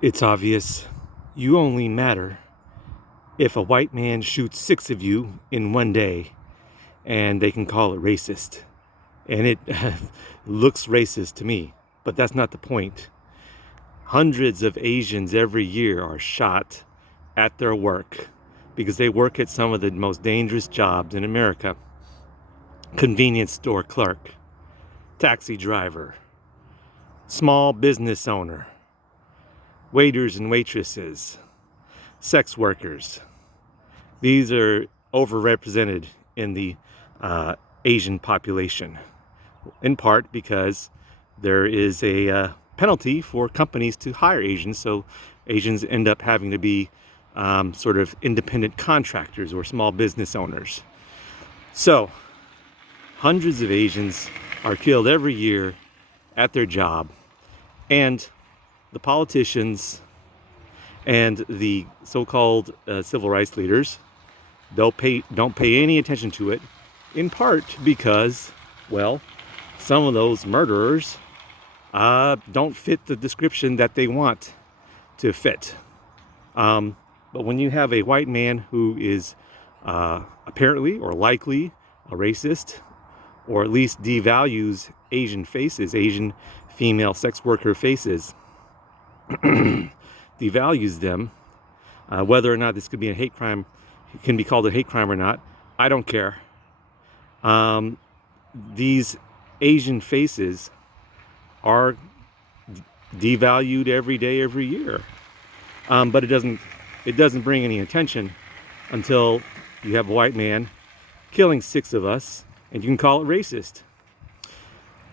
It's obvious. You only matter if a white man shoots 6 of you in one day, and they can call it racist. And it looks racist to me, but that's not the point. Hundreds of Asians every year are shot at their work because they work at some of the most dangerous jobs in America: convenience store clerk, taxi driver, small business owner, waiters and waitresses, sex workers. These are overrepresented in the Asian population, in part because there is a penalty for companies to hire Asians, so Asians end up having to be sort of independent contractors or small business owners. So, hundreds of Asians are killed every year at their job, and the politicians and the so-called civil rights leaders don't pay any attention to it, in part because, well, some of those murderers don't fit the description that they want to fit. But when you have a white man who is apparently or likely a racist, or at least devalues Asian faces, Asian female sex worker faces, devalues them, whether or not this could be a hate crime, can be called a hate crime or not, I don't care. These Asian faces are devalued every day, every year. But it doesn't bring any attention until you have a white man killing 6 of us, and you can call it racist.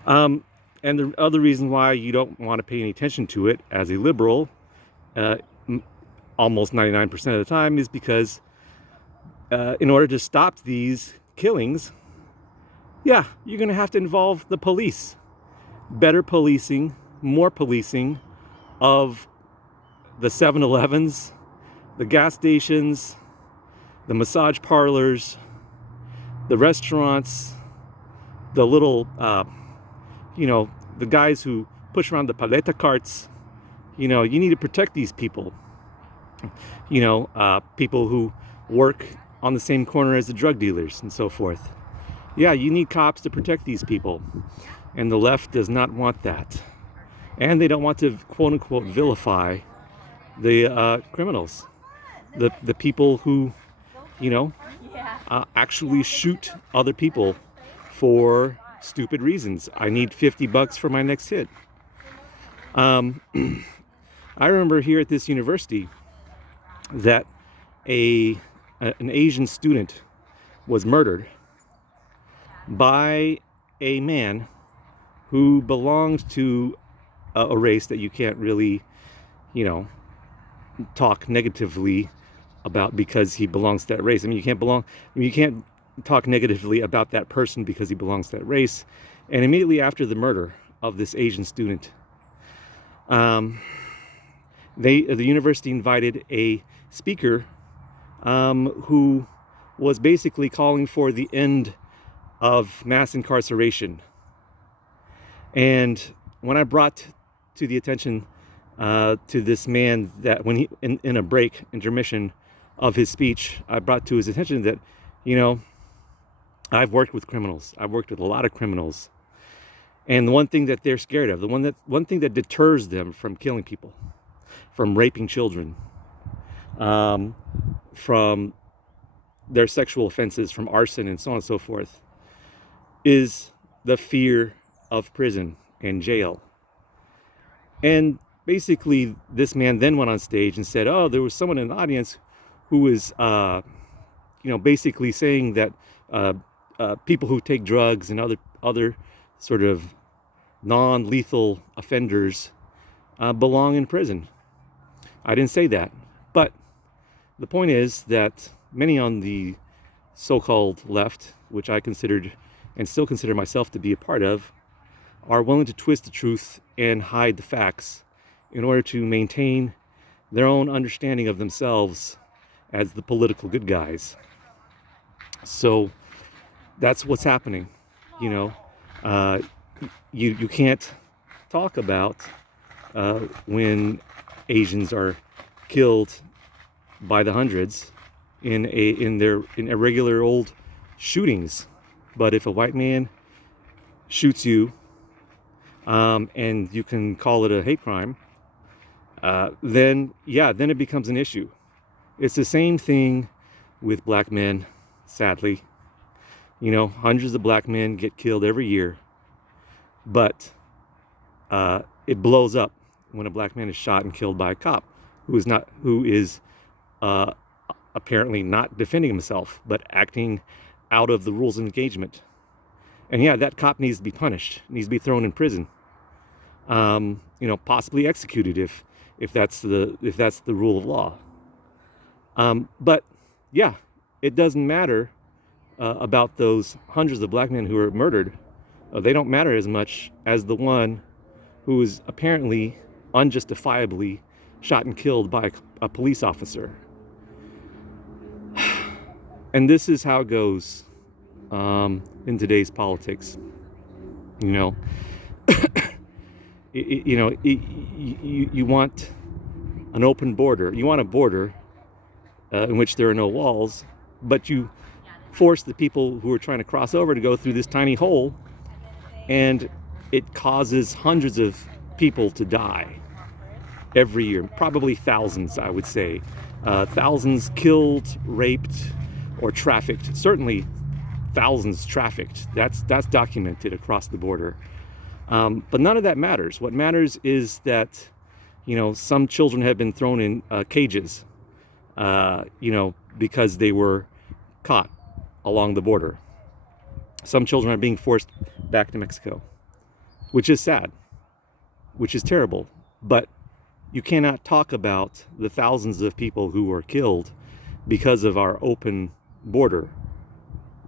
And the other reason why you don't want to pay any attention to it as a liberal, almost 99% of the time, is because in order to stop these killings, yeah, you're going to have to involve the police. Better policing, more policing of the 7-Elevens, the gas stations, the massage parlors, the restaurants, the little, the guys who push around the paleta carts. You need to protect these people. People who work on the same corner as the drug dealers and so forth. Yeah, you need cops to protect these people. And the left does not want that. And they don't want to, quote unquote, vilify the criminals. The people who, actually shoot other people for stupid reasons. I need $50 for my next hit. I remember here at this university that an Asian student was murdered by a man who belonged to a race that you can't really, talk negatively about because he belongs to that race. I mean, you can't talk negatively about that person because he belongs to that race. And immediately after the murder of this Asian student, the university invited a speaker who was basically calling for the end of mass incarceration. And when I brought to the attention to this man that when he, in a break, intermission of his speech, I brought to his attention that, I've worked with criminals. I've worked with a lot of criminals. And the one thing that they're scared of, one thing that deters them from killing people, from raping children, from their sexual offenses, from arson and so on and so forth, is the fear of prison and jail. And basically, this man then went on stage and said, "Oh, there was someone in the audience who was, basically saying that people who take drugs and other sort of non-lethal offenders belong in prison." I didn't say that, but the point is that many on the so-called left, which I considered and still consider myself to be a part of, are willing to twist the truth and hide the facts in order to maintain their own understanding of themselves as the political good guys. So that's what's happening. You can't talk about when Asians are killed by the hundreds in irregular old shootings. But if a white man shoots you, and you can call it a hate crime, then it becomes an issue. It's the same thing with black men, sadly. You know, hundreds of black men get killed every year, but it blows up when a black man is shot and killed by a cop who is apparently not defending himself, but acting out of the rules of engagement. And yeah, that cop needs to be punished, needs to be thrown in prison, you know, possibly executed if that's the rule of law. But yeah, it doesn't matter about those hundreds of black men who are murdered. They don't matter as much as the one who is apparently unjustifiably shot and killed by a police officer. And this is how it goes in today's politics. You know, you want an open border. You want a border in which there are no walls, but you force the people who are trying to cross over to go through this tiny hole, and it causes hundreds of people to die every year, probably thousands, I would say. Thousands killed, raped, or trafficked. Certainly thousands trafficked. That's documented across the border. But none of that matters. What matters is that, you know, some children have been thrown in cages, you know, because they were caught along the border. Some children are being forced back to Mexico, which is sad, which is terrible. But you cannot talk about the thousands of people who were killed because of our open border,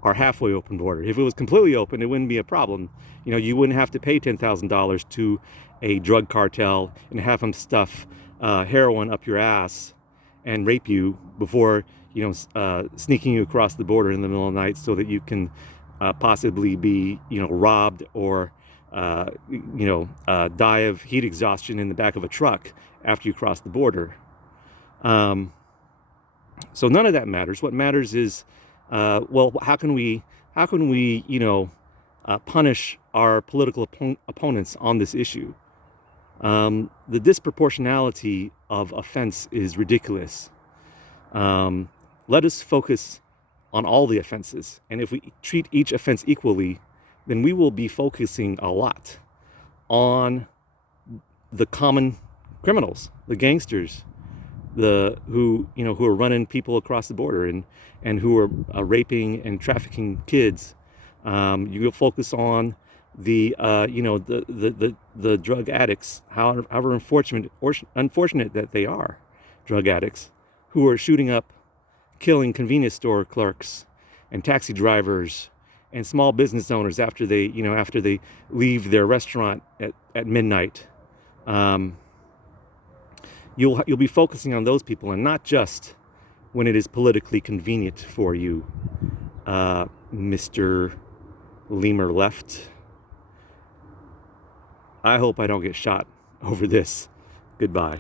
our halfway open border. If it was completely open, it wouldn't be a problem. You know, you wouldn't have to pay $10,000 to a drug cartel and have them stuff heroin up your ass and rape you before, you know, sneaking you across the border in the middle of the night so that you can possibly be, you know, robbed or, you know, die of heat exhaustion in the back of a truck after you cross the border. So none of that matters. What matters is, well, how can we, you know, punish our political opponents on this issue? The disproportionality of offense is ridiculous. Let us focus on all the offenses. And if we treat each offense equally, then we will be focusing a lot on the common criminals, the gangsters, who are running people across the border and who are raping and trafficking kids. You will focus on the drug addicts, however unfortunate that they are, drug addicts, who are shooting up, killing convenience store clerks and taxi drivers and small business owners after they leave their restaurant at midnight. You'll be focusing on those people, and not just when it is politically convenient for you, Mr. Leming Left. I hope I don't get shot over this. Goodbye.